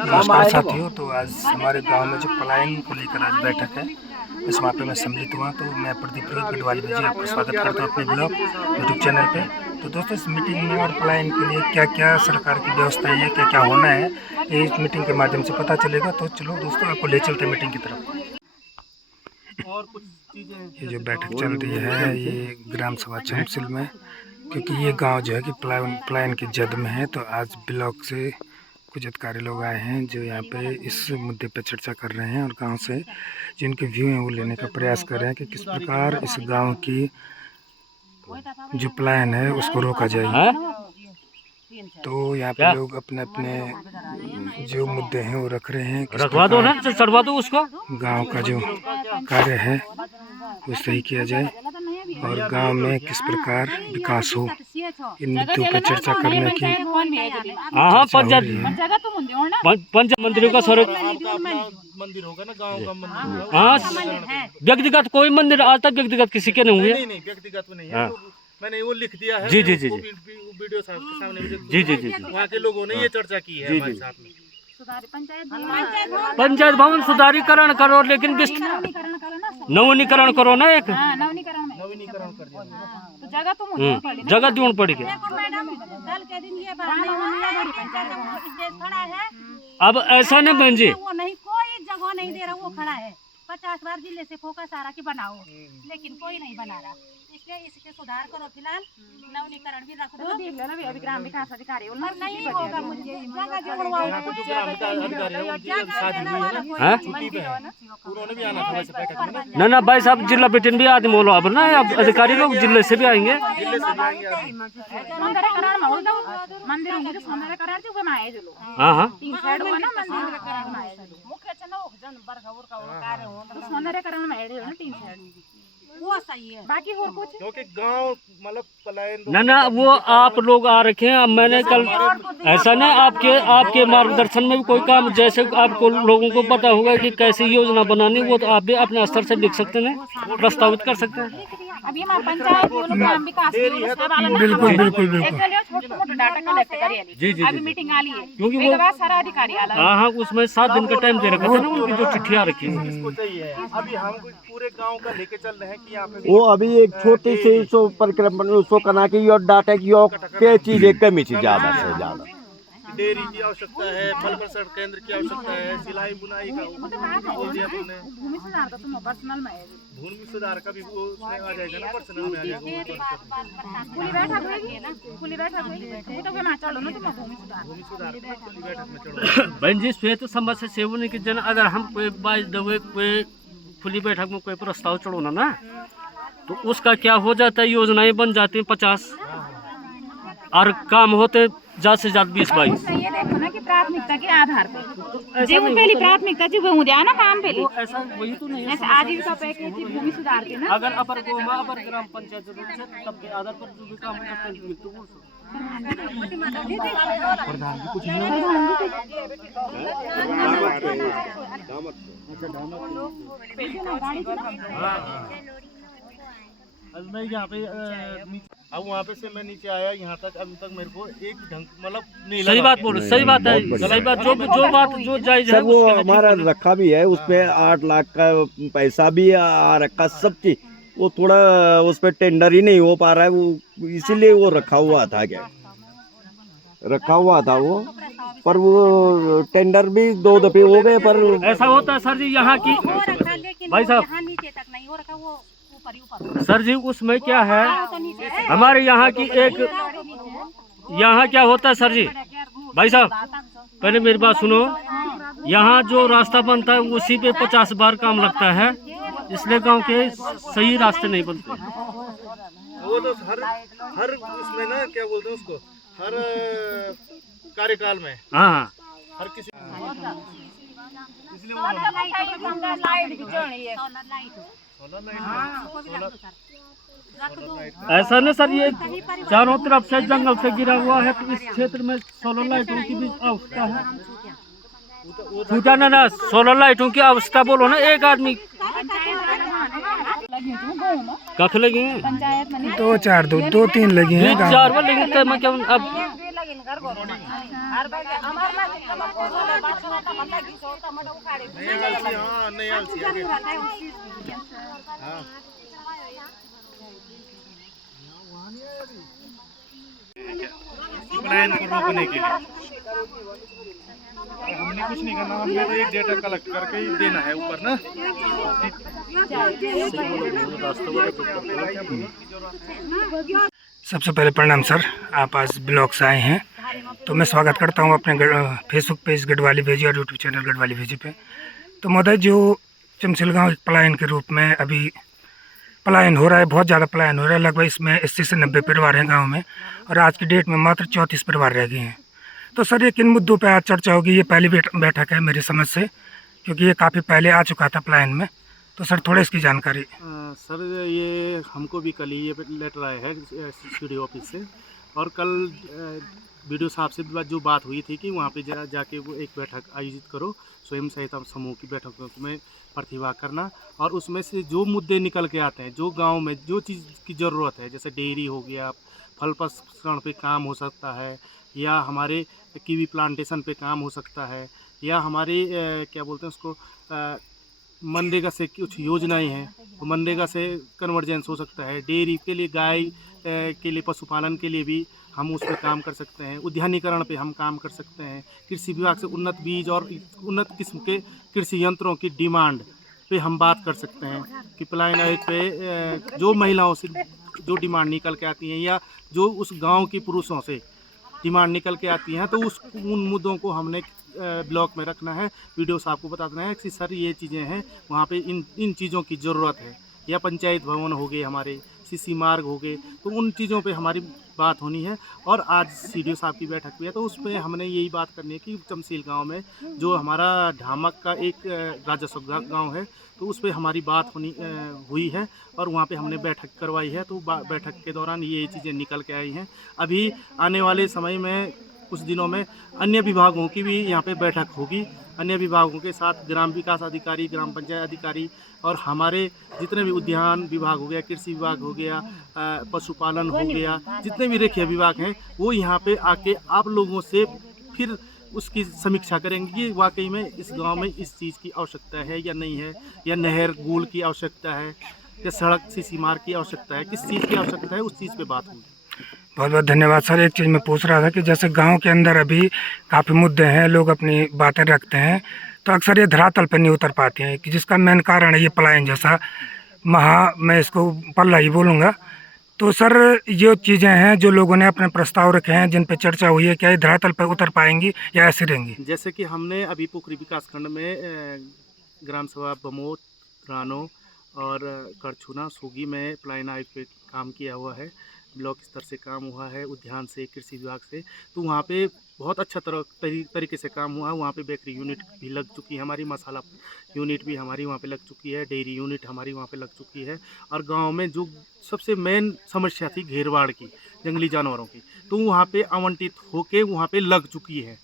नमस्कार साथियों। तो आज हमारे गांव में जो पलायन को लेकर आज बैठक है, इस वहाँ पे मैं सम्मिलित हुआ। तो मैं प्रदीप गढ़वाली जी आपका स्वागत करता हूँ अपने ब्लॉग यूट्यूब चैनल पे। तो दोस्तों, इस मीटिंग में और पलायन के लिए क्या क्या सरकार की व्यवस्था है, क्या क्या होना है, ये इस मीटिंग के माध्यम से पता चलेगा। तो चलो दोस्तों, आपको ले चलते हैं मीटिंग की तरफ। और कुछ चीजें ये जो बैठक चल रही है ये ग्राम सभा चमसिल में, क्योंकि ये गाँव जो है कि पलायन की जद में है। तो आज ब्लॉक से कुछ अधिकारी लोग आए हैं जो यहाँ पे इस मुद्दे पर चर्चा कर रहे हैं और गांव से जिनके व्यू हैं वो लेने का प्रयास कर रहे हैं कि किस प्रकार इस गांव की जो पलायन है उसको रोका जाए। तो यहाँ पे लोग अपने अपने जो मुद्दे हैं वो रख रहे हैं। रखवा दो ना, चढ़वा दो उसको। गांव का जो कार्य है वो सही किया जाए और गांव में किस प्रकार विकास हो, इन मुद्दों पर चर्चा करने की। हाँ, पंच मंदिरों का स्वरूप मंदिर होगा ना, गांव का मंदिर। हाँ, व्यक्तिगत कोई मंदिर आज तक व्यक्तिगत किसी के नहीं हुए। नहीं, व्यक्तिगत नहीं है। मैंने वो लिख दिया है। जी जी जी जी, वीडियो के सामने जी जी जी, वहाँ के लोगों ने ये चर्चा की है हमारे साथ में। पंचायत भवन सुधारीकरण करो, लेकिन नवीनीकरण करो ना। एक नवीनीकरण कर दिया, जगह दूर पड़ी है। अब ऐसा न बन जी, कोई जगह नहीं दे रहा, वो खड़ा है 50 बार जिले से फोकस आ रहा कि बनाओ, लेकिन कोई नहीं बना रहा। इसलिए इसके सुधार करो। फिलहाल नवीनीकरण भी रख दो। देख लेना अभी ग्राम विकास अधिकारी नहीं होगा, मुझे ना भाई साहब, जिला बेटन भी आदमी बोलो अब ना, अब अधिकारी लोग जिले से भी आएंगे। हाँ हाँ, सौंदर्यकरण में 3 साइड वो सही है। बाकी और कुछ क्योंकि गांव मतलब पलायन ना वो आप लोग आ रखे हैं। अब मैंने कल ऐसा ना आपके मार्गदर्शन में भी कोई काम, जैसे आपको लोगों को पता होगा कि कैसी योजना बनानी, वो तो आप भी अपने स्तर से लिख सकते हैं, प्रस्तावित कर सकते हैं। अभी हमारे पंचायत ग्राम विकास बिल्कुल बिल्कुल बिल्कुल डाटा कलेक्ट करिए। जी जी, अभी मीटिंग आ ली है, क्योंकि वो सारा अधिकारी आ हाँ हाँ, उसमें 7 दिन का टाइम दे रखा था ना, उनकी जो चिट्ठियाँ रखी है। अभी हम पूरे गांव का लेके चल रहे हैं कि यहाँ पे वो अभी एक छोटी सी सो परिक्रम उसको करना की और डाटा की और क्या चीजें कमी थी, ज्यादा से ज्यादा डेयरी की आवश्यकता है, फल प्रसंस्करण केंद्र की आवश्यकता है, सिलाई बुनाई का बोल दिया तुमने। भूमि सुधार का भी वो उसमें आ जाएगा ना, पर्सनल में आ जाएगा। भूमि सुधार बैठक में चढ़ो। बहन जी, श्वेत समस्या सेवन की जन अगर हम कोई बाज दवे कोई खुली बैठक में कोई प्रस्ताव चढ़ो ना, तो उसका क्या हो जाता है, योजनाएं बन जाती हैं 50 और काम होते ज्यादा से ज्यादा 20-22। ये देखो ना कि प्राथमिकता के आधार पर जो पहली प्राथमिकता जो वो दिया ना काम पहले, ऐसा वही तो नहीं है। जैसे आजीविका पैकेज भूमि सुधार के ना, अगर अपर गोमा अपर ग्राम पंचायत से तब के आधार पर जो भी काम होता है तो वो मैं यहाँ पे अब वहाँ पे से मैं नीचे आया यहाँ तक, अभी तक मेरे को एक ढंग मतलब नहीं। सही बात बोलो, सही बात है, सही बात। जो बात जो जायज है सर, वो हमारा रखा भी है, उसपे 8 लाख का पैसा भी आ रखा, सब चीज। वो थोड़ा उस पे टेंडर ही नहीं हो पा रहा है, वो इसीलिए वो रखा हुआ था। क्या रखा हुआ था वो, पर वो टेंडर भी 2 दफे हो गए। पर ऐसा होता है सर जी, यहाँ की भाई साहब सर जी, उसमें क्या है हमारे यहाँ की एक, यहाँ क्या होता है सर जी, भाई साहब पहले मेरी बात सुनो। यहाँ जो रास्ता बनता है उसी पे 50 बार काम लगता है, इसलिए गांव के सही रास्ते नहीं बनते। वो तो हर उसमें ना, क्या बोलते हैं उसको, हर कार्यकाल में। हाँ, हर किसी ऐसा नहीं सर, ये चारों तरफ से जंगल से गिरा हुआ है, तो इस क्षेत्र में सोलर लाइटों की भी आवश्यकता है। पूछा ना, सोलर लाइटों की आवश्यकता बोलो ना। एक आदमी कख लगी हैं, 2-4 2-3 लगी हैं, 4 बार लगी। तो मैं क्या अब नहीं आलसी आगे हाँ प्लान को रोकने के लिए हमने कुछ नहीं करना, हमने तो एक डेटा कलेक्ट करके ही देना है ऊपर ना। सबसे पहले प्रणाम सर, आप आज ब्लॉग से आए हैं तो मैं स्वागत करता हूं अपने फेसबुक पेज गढ़वाली भेजी और यूट्यूब चैनल गढ़वाली भेजी पे। तो महोदय, जो चमसिल गाँव पलायन के रूप में अभी पलायन हो रहा है, बहुत ज़्यादा पलायन हो रहा है, लगभग इसमें 80 से 90 परिवार हैं गांव में और आज की डेट में मात्र 34 परिवार रह गए हैं। तो सर ये किन मुद्दों पे आज चर्चा होगी? ये पहली बैठक है मेरी समझ से, क्योंकि ये काफ़ी पहले आ चुका था पलायन में। तो सर थोड़ा इसकी जानकारी। सर ये हमको भी कल ही ये लेटर आया है स्टूडियो ऑफिस से, और कल वीडियो साहब से जो बात हुई थी कि वहाँ पे जाके वो एक बैठक आयोजित करो, स्वयं सहायता समूह की बैठकों में प्रतिभाग करना, और उसमें से जो मुद्दे निकल के आते हैं, जो गांव में जो चीज़ की ज़रूरत है, जैसे डेयरी हो गया, फल प्रसंस्करण पे काम हो सकता है, या हमारे कीवी प्लांटेशन पे काम हो सकता है, या हमारे क्या बोलते हैं उसको मनरेगा से कुछ योजनाएं हैं, तो मनरेगा से कन्वर्जेंस हो सकता है। डेयरी के लिए, गाय के लिए, पशुपालन के लिए भी हम उस पर काम कर सकते हैं। उद्यानीकरण पे हम काम कर सकते हैं। कृषि विभाग से उन्नत बीज और उन्नत किस्म के कृषि यंत्रों की डिमांड पे हम बात कर सकते हैं कि पलायन आयोग पे जो महिलाओं से जो डिमांड निकल के आती हैं, या जो उस गांव के पुरुषों से डिमांड निकल के आती हैं, तो उन मुद्दों को हमने ब्लॉग में रखना है। वीडियो साहब को बताना है कि सर ये चीज़ें हैं, वहाँ पे इन चीज़ों की ज़रूरत है, या पंचायत भवन हो गए, हमारे सीसी मार्ग हो गए, तो उन चीज़ों पे हमारी बात होनी है। और आज सीडीओ साहब की बैठक भी है, तो उसमें हमने यही बात करनी है कि चमसिल गांव में जो हमारा ढामक का एक राजस्व गांव है, तो उस पर हमारी बात हुई है और वहाँ पे हमने बैठक करवाई है। तो बैठक के दौरान ये चीज़ें निकल के आई हैं। अभी आने वाले समय में कुछ दिनों में अन्य विभागों की भी यहाँ पे बैठक होगी। अन्य विभागों के साथ ग्राम विकास अधिकारी, ग्राम पंचायत अधिकारी, और हमारे जितने भी उद्यान विभाग हो गया, कृषि विभाग हो गया, पशुपालन हो गया, जितने भी रेखीय विभाग हैं, वो यहाँ पे आके आप लोगों से फिर उसकी समीक्षा करेंगे कि वाकई में इस गांव में इस चीज़ की आवश्यकता है या नहीं है, या नहर गुल की आवश्यकता है, या सड़क सीसी मार्ग की आवश्यकता है, किस चीज़ की आवश्यकता है, उस चीज़ पे बात होगी। बहुत बहुत धन्यवाद सर। एक चीज़ मैं पूछ रहा था कि जैसे गांव के अंदर अभी काफ़ी मुद्दे हैं, लोग अपनी बातें रखते हैं, तो अक्सर ये धरातल पर नहीं उतर पाते हैं, कि जिसका मेन कारण है ये पलायन जैसा मैं इसको पल्ला ही बोलूँगा। तो सर ये चीज़ें हैं जो लोगों ने अपने प्रस्ताव रखे हैं, जिन पर चर्चा हुई है, क्या ये धरातल पर उतर पाएंगी या ऐसे रहेंगी? जैसे कि हमने अभी पोखरी विकासखंड में ग्राम सभा बमोत, रानो और करछुना, सूगी में पलायन आयोग पे काम किया हुआ है। ब्लॉक स्तर से काम हुआ है, उद्यान से, कृषि विभाग से, तो वहाँ पे बहुत अच्छा तरीके से काम हुआ है। वहाँ पे बेकरी यूनिट भी लग चुकी है हमारी, मसाला यूनिट भी हमारी वहाँ पे लग चुकी है, डेयरी यूनिट हमारी वहाँ पे लग चुकी है। और गांव में जो सबसे मेन समस्या थी घेरवाड़ की, जंगली जानवरों की, तो वहाँ पे आवंटित होके वहाँ पे लग चुकी है।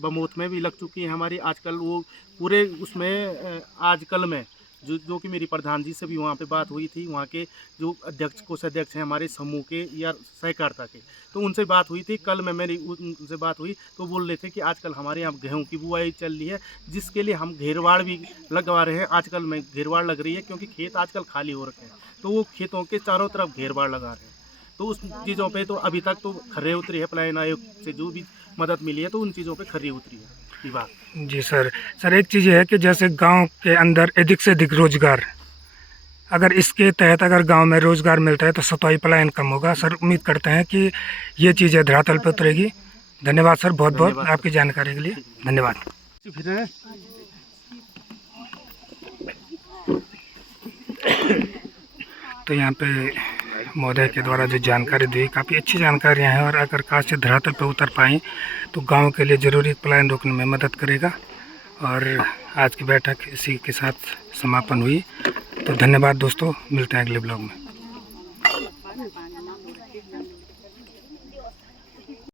बमोत में भी लग चुकी है हमारी। आजकल वो पूरे उसमें आजकल में जो कि मेरी प्रधान जी से भी वहाँ पे बात हुई थी, वहाँ के जो अध्यक्ष, कोषाध्यक्ष हैं हमारे समूह के या सहकारिता के, तो उनसे बात हुई थी। कल में मेरी उनसे बात हुई तो बोल रहे थे कि आजकल हमारे यहाँ गेहूँ की बुआई चल रही है, जिसके लिए हम घेरवाड़ भी लगवा रहे हैं। आजकल में घेरवाड़ लग रही है, क्योंकि खेत आजकल खाली हो रखे हैं, तो वो खेतों के चारों तरफ घेरवाड़ लगा रहे हैं। तो उस चीज़ों पर तो अभी तक तो खर्रे उतरी है, पलायन आयोग से जो भी मदद मिली है, तो उन चीज़ों पर खर्री उतरी है विभाग। जी सर। एक चीज़ है कि जैसे गांव के अंदर अधिक से अधिक रोजगार, अगर इसके तहत अगर गांव में रोजगार मिलता है तो सतवाई पलायन कम होगा। सर उम्मीद करते हैं कि ये चीज़ें धरातल पर उतरेगी। धन्यवाद सर, बहुत बहुत आपकी जानकारी के लिए धन्यवाद। तो यहाँ पे महोदय के द्वारा जो जानकारी दी, काफ़ी अच्छी जानकारियाँ हैं, और अगर काश से धरातल पर उतर पाएँ तो गांव के लिए ज़रूरी पलायन रोकने में मदद करेगा। और आज की बैठक इसी के साथ समापन हुई। तो धन्यवाद दोस्तों, मिलते हैं अगले ब्लॉग में।